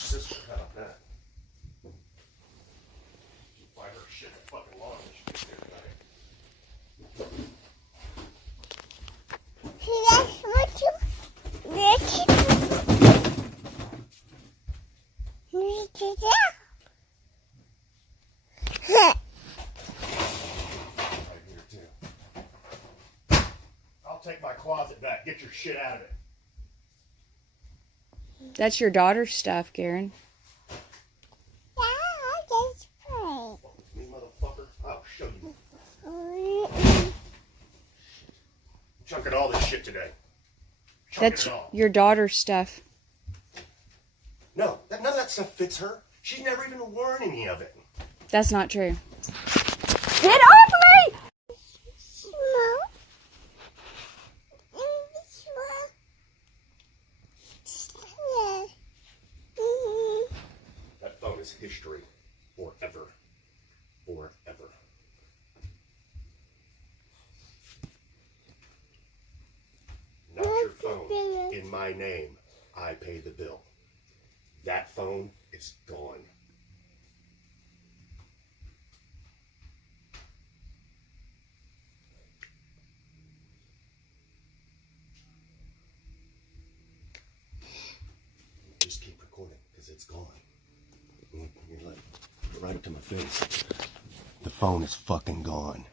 sister. How about that? Buy her shit in the fucking lawn when she gets here tonight. That's what you need to do. Right here, too. I'll take my closet back. Get your shit out of it. That's your daughter's stuff, Karen. Yeah, that's right. Me, motherfucker. I'll show you. Chunking all this shit today. Chunking That's it all. your daughter's stuff. No, none of that stuff fits her. She's never even worn any of it. That's not true. Get off of me! No. That phone is history. Forever. Forever. Not your phone. In my name, I pay the bill. That phone is gone. Just keep recording, because it's gone. You're like, right up to my face. The phone is fucking gone.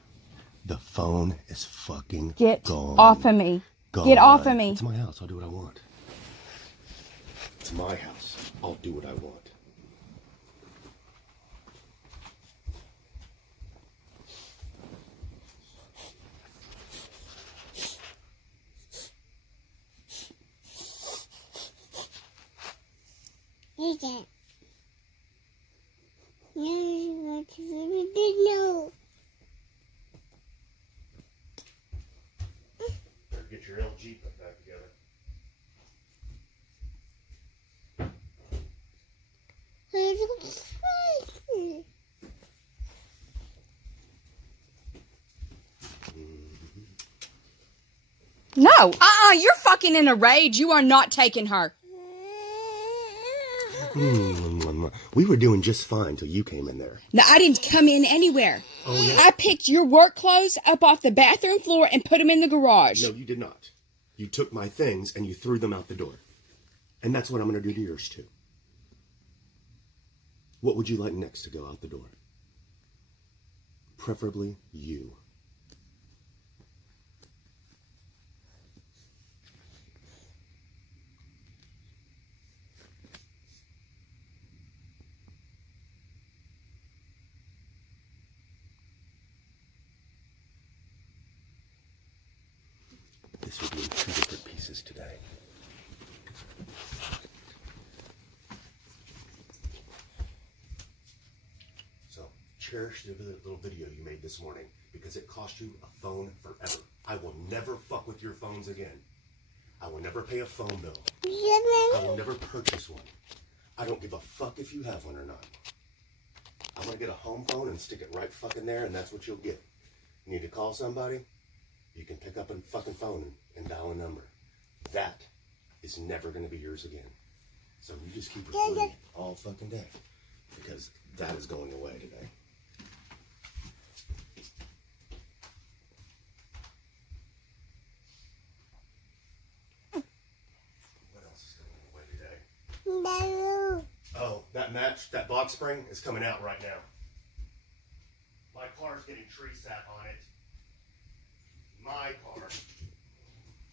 The phone is fucking Get gone. off of me. Gone. Get off of me. It's my house. I'll do what I want. It's my house. I'll do what I want. Okay. No. Better get your LG put back together. No, you're fucking in a rage. You are not taking her. We were doing just fine till you came in there. No, I didn't come in anywhere. Oh, yeah? I picked your work clothes up off the bathroom floor and put them in the garage. No, you did not. You took my things and you threw them out the door. And that's what I'm going to do to yours, too. What would you like next to go out the door? Preferably you. This will be in 2 different pieces today. So, cherish the little video you made this morning because it cost you a phone forever. I will never fuck with your phones again. I will never pay a phone bill. I will never purchase one. I don't give a fuck if you have one or not. I'm gonna get a home phone and stick it right fucking there, and that's what you'll get. You need to call somebody? You can pick up a fucking phone and dial a number. That is never going to be yours again. So you just keep recording all fucking day. Because that is going away today. What else is going away today? No. Oh, that box spring is coming out right now. My car's getting tree sap on it. My car,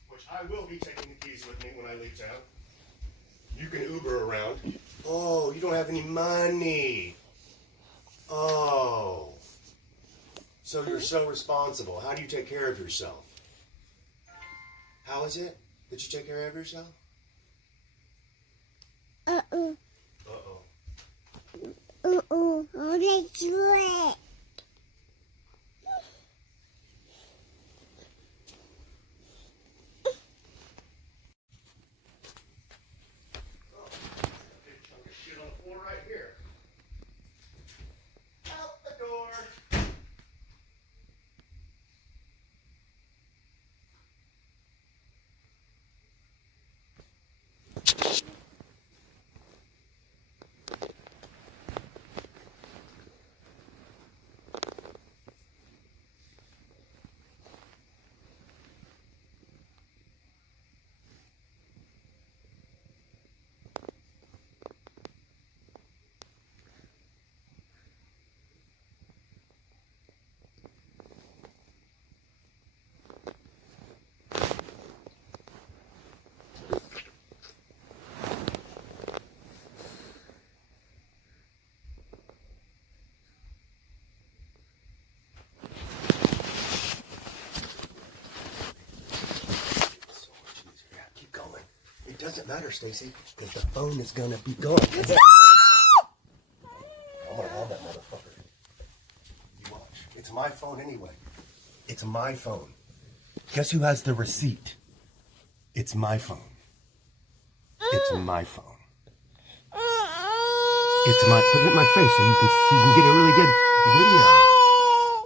which I will be taking the keys with me when I leave town. You can Uber around. Oh, you don't have any money. Oh. So you're so responsible. How do you take care of yourself? How is it that you take care of yourself? Uh-oh. Uh-oh. Uh-oh. Let's do it. doesn't matter, Stacy, because the phone is gonna be gone. I'm gonna have that motherfucker. You watch. It's my phone anyway. It's my phone. Guess who has the receipt? It's my phone. It's my phone. It's my. Put it in my face so you can get a really good video.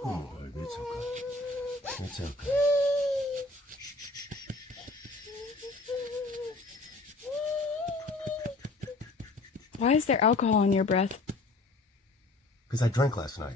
Oh, baby, it's okay. It's okay. Why is there alcohol in your breath? Because I drank last night.